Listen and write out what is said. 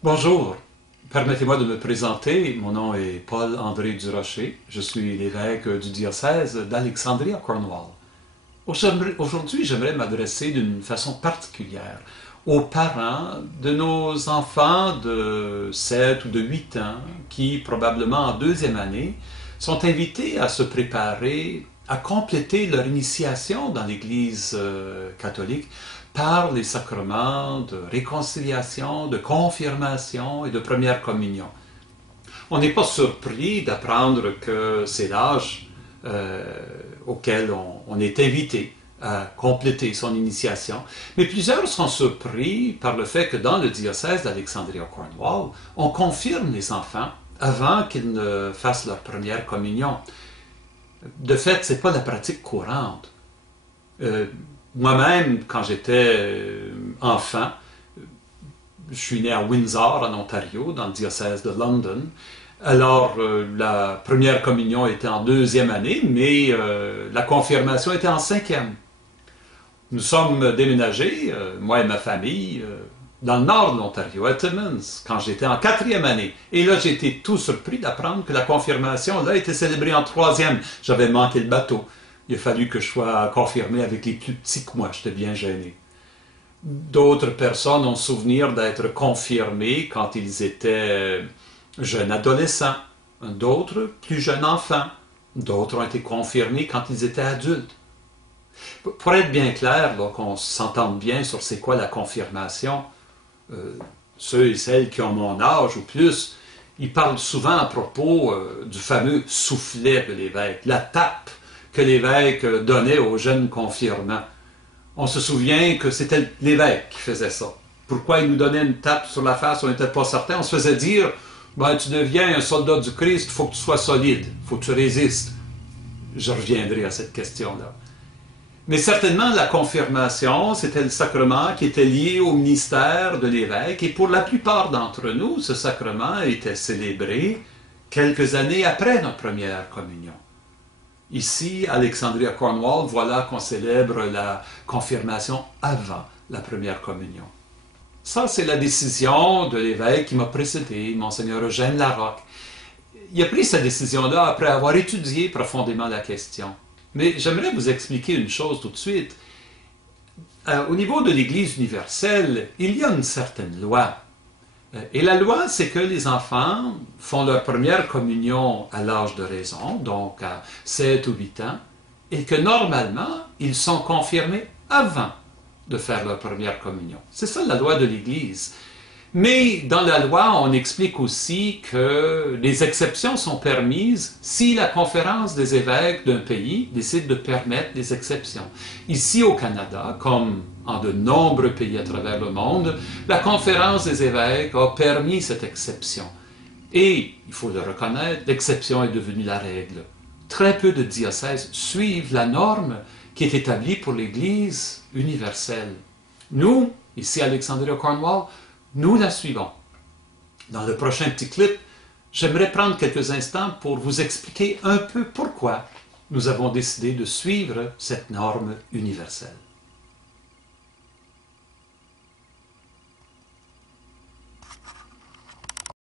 Bonjour, permettez-moi de me présenter. Mon nom est Paul-André Durocher. Je suis l'évêque du diocèse d'Alexandrie à Cornwall. Aujourd'hui, j'aimerais m'adresser d'une façon particulière aux parents de nos enfants de 7 ou de 8 ans qui, probablement en deuxième année, sont invités à se préparer à compléter leur initiation dans l'Église catholique par les sacrements de réconciliation, de confirmation et de première communion. On n'est pas surpris d'apprendre que c'est l'âge auquel on est invité à compléter son initiation, mais plusieurs sont surpris par le fait que dans le diocèse d'Alexandrie-Cornwall, on confirme les enfants avant qu'ils ne fassent leur première communion. De fait, ce n'est pas la pratique courante. Moi-même, quand j'étais enfant, je suis né à Windsor, en Ontario, dans le diocèse de London. Alors, la première communion était en deuxième année, mais la confirmation était en cinquième. Nous sommes déménagés, moi et ma famille, dans le nord de l'Ontario, à Timmins, quand j'étais en quatrième année. Et là, j'ai été tout surpris d'apprendre que la confirmation, là, était célébrée en troisième. J'avais manqué le bateau. Il a fallu que je sois confirmé avec les plus petits que moi. J'étais bien gêné. D'autres personnes ont souvenir d'être confirmés quand ils étaient jeunes adolescents. D'autres, plus jeunes enfants. D'autres ont été confirmés quand ils étaient adultes. Pour être bien clair, qu'on s'entende bien sur c'est quoi la confirmation, ceux et celles qui ont mon âge ou plus, ils parlent souvent à propos du fameux soufflet de l'évêque, la tape que l'évêque donnait aux jeunes confirmants. On se souvient que c'était l'évêque qui faisait ça. Pourquoi il nous donnait une tape sur la face, on n'était pas certain. On se faisait dire, tu deviens un soldat du Christ, il faut que tu sois solide, il faut que tu résistes. Je reviendrai à cette question-là. Mais certainement, la confirmation, c'était le sacrement qui était lié au ministère de l'évêque. Et pour la plupart d'entre nous, ce sacrement était célébré quelques années après notre première communion. Ici, à Alexandrie-Cornwall, voilà qu'on célèbre la confirmation avant la première communion. Ça, c'est la décision de l'évêque qui m'a précédé, Monseigneur Eugène Larocque. Il a pris cette décision-là après avoir étudié profondément la question. Mais j'aimerais vous expliquer une chose tout de suite. Au niveau de l'Église universelle, il y a une certaine loi. Et la loi, c'est que les enfants font leur première communion à l'âge de raison, donc à 7 ou 8 ans, et que normalement, ils sont confirmés avant de faire leur première communion. C'est ça la loi de l'Église. Mais dans la loi, on explique aussi que les exceptions sont permises si la conférence des évêques d'un pays décide de permettre des exceptions. Ici au Canada, comme en de nombreux pays à travers le monde, la conférence des évêques a permis cette exception. Et, il faut le reconnaître, l'exception est devenue la règle. Très peu de diocèses suivent la norme qui est établie pour l'Église universelle. Nous, ici à Alexandrie-Cornwall, nous la suivons. Dans le prochain petit clip, j'aimerais prendre quelques instants pour vous expliquer un peu pourquoi nous avons décidé de suivre cette norme universelle.